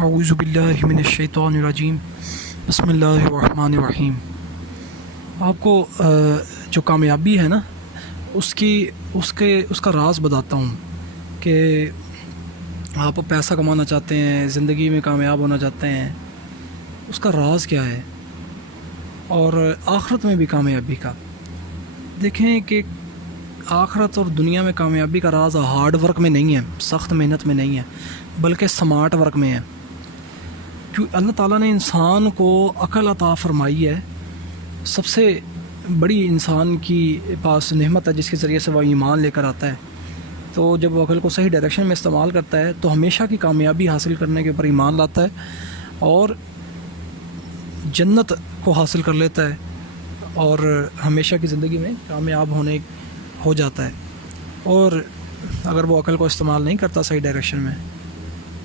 औज़ु बिल्लाहि मिनश्शैतानिर्रजीम बिस्मिल्लाहिर्रहमानिर्रहीम। आपको जो कामयाबी है ना उसका राज़ बताता हूँ कि आप पैसा कमाना चाहते हैं, ज़िंदगी में कामयाब होना चाहते हैं, उसका राज़ क्या है और आखिरत में भी कामयाबी का। देखें कि आखिरत और दुनिया में कामयाबी का राज हार्ड वर्क में नहीं है, सख्त मेहनत में नहीं है, बल्कि स्मार्ट वर्क में है। क्यों अल्लाह ताला ने इंसान को अकल अता फरमाई है। सबसे बड़ी इंसान की पास नेमत है जिसके ज़रिए से वह ईमान लेकर आता है। तो जब वो अकल को सही डायरेक्शन में इस्तेमाल करता है तो हमेशा की कामयाबी हासिल करने के ऊपर ईमान लाता है और जन्नत को हासिल कर लेता है और हमेशा की ज़िंदगी में कामयाब हो जाता है। और अगर वो अकल को इस्तेमाल नहीं करता सही डायरेक्शन में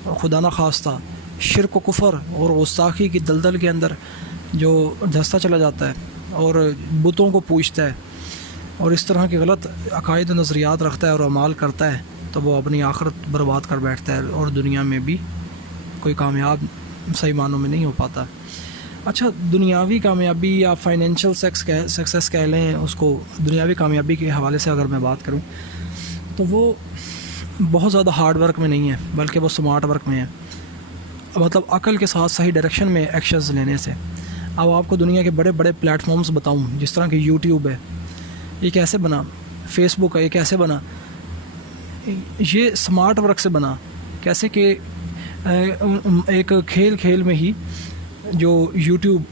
और खुदा न खास्ता शिर्क व कुफ़र और गुस्ताखी की दलदल के अंदर जो धंसता चला जाता है और बुतों को पूजता है और इस तरह के गलत अकायद नज़रियात रखता है और अमाल करता है, तो वो अपनी आखिरत बर्बाद कर बैठता है और दुनिया में भी कोई कामयाब सही मानों में नहीं हो पाता। अच्छा, दुनियावी कामयाबी या फाइनेंशियल सक्सेस कह लें उसको, दुनियावी कामयाबी के हवाले से अगर मैं बात करूं तो वो बहुत ज़्यादा हार्ड वर्क में नहीं है, बल्कि वो स्मार्ट वर्क में है। मतलब अकल के साथ सही डायरेक्शन में एक्शंस लेने से। अब आपको दुनिया के बड़े बड़े प्लेटफॉर्म्स बताऊं, जिस तरह के यूट्यूब है, ये कैसे बना, फेसबुक है, ये कैसे बना, ये स्मार्ट वर्क से बना। कैसे कि एक खेल में ही जो यूट्यूब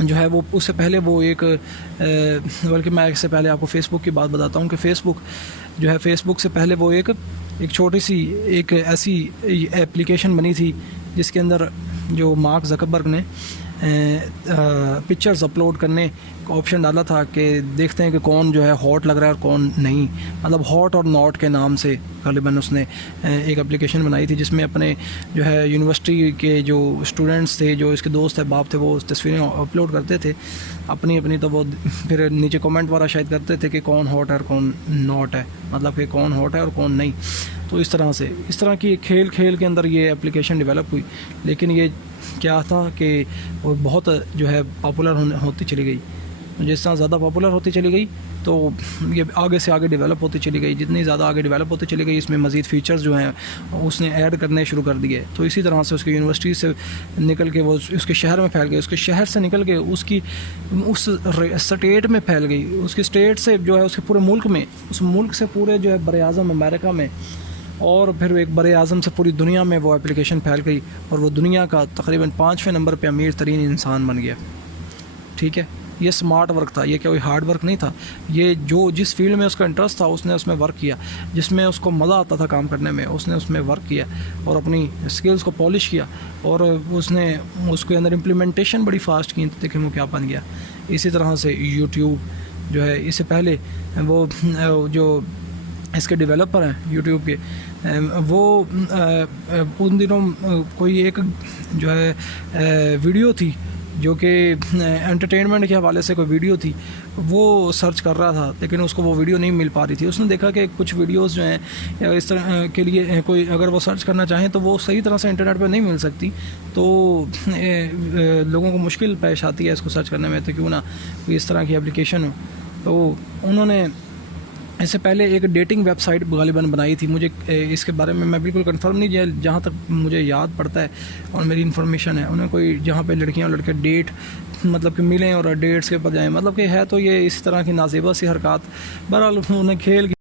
जो है वो उससे पहले वो एक बल्कि मैं इससे पहले आपको फ़ेसबुक की बात बताता हूँ कि फ़ेसबुक जो है, फ़ेसबुक से पहले वो एक छोटी सी एक ऐसी एप्लीकेशन बनी थी जिसके अंदर जो मार्क ज़करबर्ग ने पिक्चर्स अपलोड करने का ऑप्शन डाला था कि देखते हैं कि कौन जो है हॉट लग रहा है और कौन नहीं। मतलब हॉट और नॉट के नाम से ग़ालिबन उसने एक एप्लीकेशन बनाई थी जिसमें अपने जो है यूनिवर्सिटी के जो स्टूडेंट्स थे, जो इसके दोस्त है बाप थे, वो तस्वीरें अपलोड करते थे अपनी। तो वो फिर नीचे कमेंट वाला शायद करते थे कि कौन हॉट है और कौन नॉट है, मतलब कि कौन हॉट है और कौन नहीं। तो इस तरह की खेल के अंदर ये एप्लीकेशन डेवलप हुई। लेकिन ये क्या था कि वो बहुत जो है पॉपुलर होती चली गई। जिस तरह ज़्यादा पॉपुलर होती चली गई तो ये आगे से आगे डेवलप होती चली गई। जितनी ज़्यादा आगे डेवलप होती चली गई, इसमें मज़ीद फ़ीचर्स जो हैं उसने ऐड करने शुरू कर दिए। तो इसी तरह से उसकी यूनिवर्सिटी से निकल के वो उसके शहर में फैल गई, उसके शहर से निकल के उसकी उस स्टेट में फैल गई, उसकी स्टेट से जो है उसके पूरे मुल्क में, उस मुल्क से पूरे जो है बर-ए-आज़म अमेरिका में, और फिर एक बर-ए-आज़म से पूरी दुनिया में वो एप्लीकेशन फैल गई और वो दुनिया का तकरीबन 5वें नंबर पे अमीर तरीन इंसान बन गया। ठीक है, ये स्मार्ट वर्क था, ये कोई हार्ड वर्क नहीं था। ये जो जिस फील्ड में उसका इंटरेस्ट था उसने उसमें वर्क किया, जिसमें उसको मज़ा आता था काम करने में उसने उसमें वर्क किया और अपनी स्किल्स को पॉलिश किया और उसने उसके अंदर इम्प्लीमेंटेशन बड़ी फ़ास्ट की। तो देखें वो क्या बन गया। इसी तरह से यूट्यूब जो है, इससे पहले वो जो इसके डेवलपर हैं यूट्यूब के, वो उन दिनों कोई एक जो है वीडियो थी जो कि एंटरटेनमेंट के हवाले से कोई वीडियो थी, वो सर्च कर रहा था लेकिन उसको वो वीडियो नहीं मिल पा रही थी। उसने देखा कि कुछ वीडियोस जो हैं इस तरह के लिए कोई अगर वो सर्च करना चाहें तो वो सही तरह से इंटरनेट पर नहीं मिल सकती, तो लोगों को मुश्किल पेश आती है इसको सर्च करने में। तो क्यों ना कोई इस तरह की एप्लीकेशन हो। तो उन्होंने इससे पहले एक डेटिंग वेबसाइट ग़ालिबन बनाई थी। मुझे इसके बारे में मैं बिल्कुल कंफर्म नहीं है, जहाँ तक मुझे याद पड़ता है और मेरी इन्फॉर्मेशन है, उन्हें कोई जहाँ पे लड़कियाँ और लड़के डेट मतलब कि मिलें और डेट्स के ऊपर जाएँ, मतलब कि है तो ये इस तरह की नाज़ेबा सी हरकत। बहरहाल उन्हें खेल